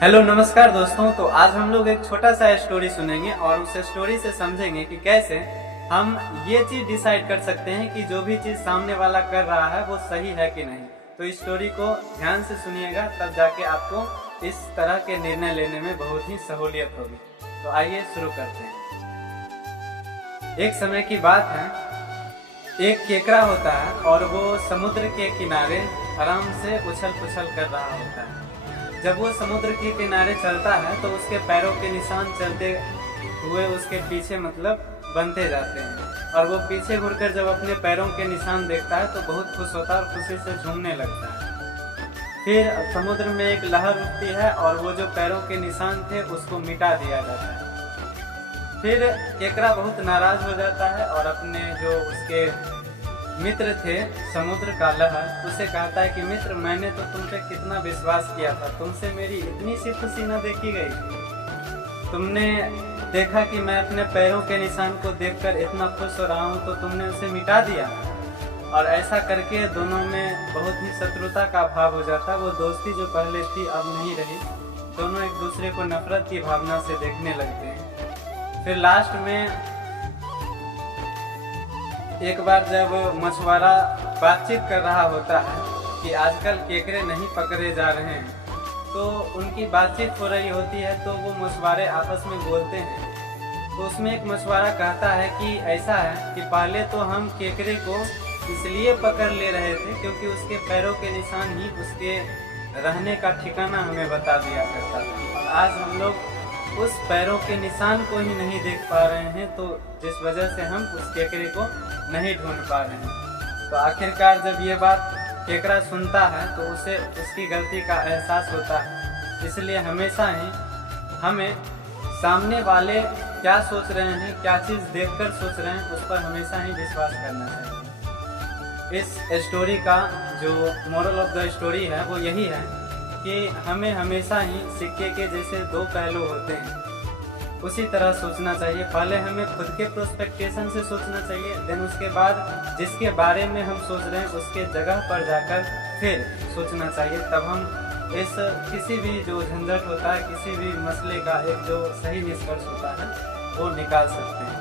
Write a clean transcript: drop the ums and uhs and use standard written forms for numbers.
Hello नमस्कार दोस्तों। तो आज हम लोग एक छोटा सा स्टोरी सुनेंगे और उस स्टोरी से समझेंगे कि कैसे हम ये चीज़ डिसाइड कर सकते हैं कि जो भी चीज़ सामने वाला कर रहा है वो सही है कि नहीं। तो इस स्टोरी को ध्यान से सुनिएगा, तब जाके आपको इस तरह के निर्णय लेने में बहुत ही सहूलियत होगी। तो आइए शुरू करते हैं। एक समय की बात है, एक केकड़ा होता है और वो समुद्र के किनारे आराम से उछल पुछल कर रहा होता है। जब वो समुद्र के किनारे चलता है तो उसके पैरों के निशान चलते हुए उसके पीछे बनते जाते हैं, और वो पीछे घुरकर जब अपने पैरों के निशान देखता है तो बहुत खुश होता है और खुशी से झूमने लगता है। फिर समुद्र में एक लहर उठती है और वो जो पैरों के निशान थे उसको मिटा दिया जाता है। फिर केकड़ा बहुत नाराज हो जाता है और अपने जो उसके मित्र थे समुद्र का लहर, उसे कहता है कि मित्र, मैंने तो तुम पे कितना विश्वास किया था, तुमसे मेरी इतनी सी खुशी न देखी गई। तुमने देखा कि मैं अपने पैरों के निशान को देखकर इतना खुश हो रहा हूँ तो तुमने उसे मिटा दिया। और ऐसा करके दोनों में बहुत ही शत्रुता का भाव हो जाता है। वो दोस्ती जो पहले थी अब नहीं रही, दोनों एक दूसरे को नफरत की भावना से देखने लगते हैं। फिर लास्ट में एक बार जब मछुआरा बातचीत कर रहा होता है कि आजकल केकड़े नहीं पकड़े जा रहे हैं, तो उनकी बातचीत हो रही होती है तो वो मछुआरे आपस में बोलते हैं। तो उसमें एक मछुआरा कहता है कि ऐसा है कि पहले तो हम केकड़े को इसलिए पकड़ ले रहे थे क्योंकि उसके पैरों के निशान ही उसके रहने का ठिकाना हमें बता दिया करता था, और आज हम लोग उस पैरों के निशान को ही नहीं देख पा रहे हैं, तो जिस वजह से हम उस केकड़े को नहीं ढूंढ पा रहे हैं। तो आखिरकार जब ये बात केकड़ा सुनता है तो उसे उसकी गलती का एहसास होता है। इसलिए हमेशा ही हमें सामने वाले क्या सोच रहे हैं, क्या चीज़ देखकर सोच रहे हैं, उस पर हमेशा ही विश्वास करना चाहिए। इस स्टोरी का जो मोरल ऑफ द स्टोरी है वो यही है कि हमें हमेशा ही सिक्के के जैसे दो पहलू होते हैं, उसी तरह सोचना चाहिए। पहले हमें खुद के प्रोस्पेक्टेशन से सोचना चाहिए, देन उसके बाद जिसके बारे में हम सोच रहे हैं उसके जगह पर जाकर फिर सोचना चाहिए। तब हम इस किसी भी जो झंझट होता है, किसी भी मसले का एक जो सही निष्कर्ष होता है वो निकाल सकते हैं।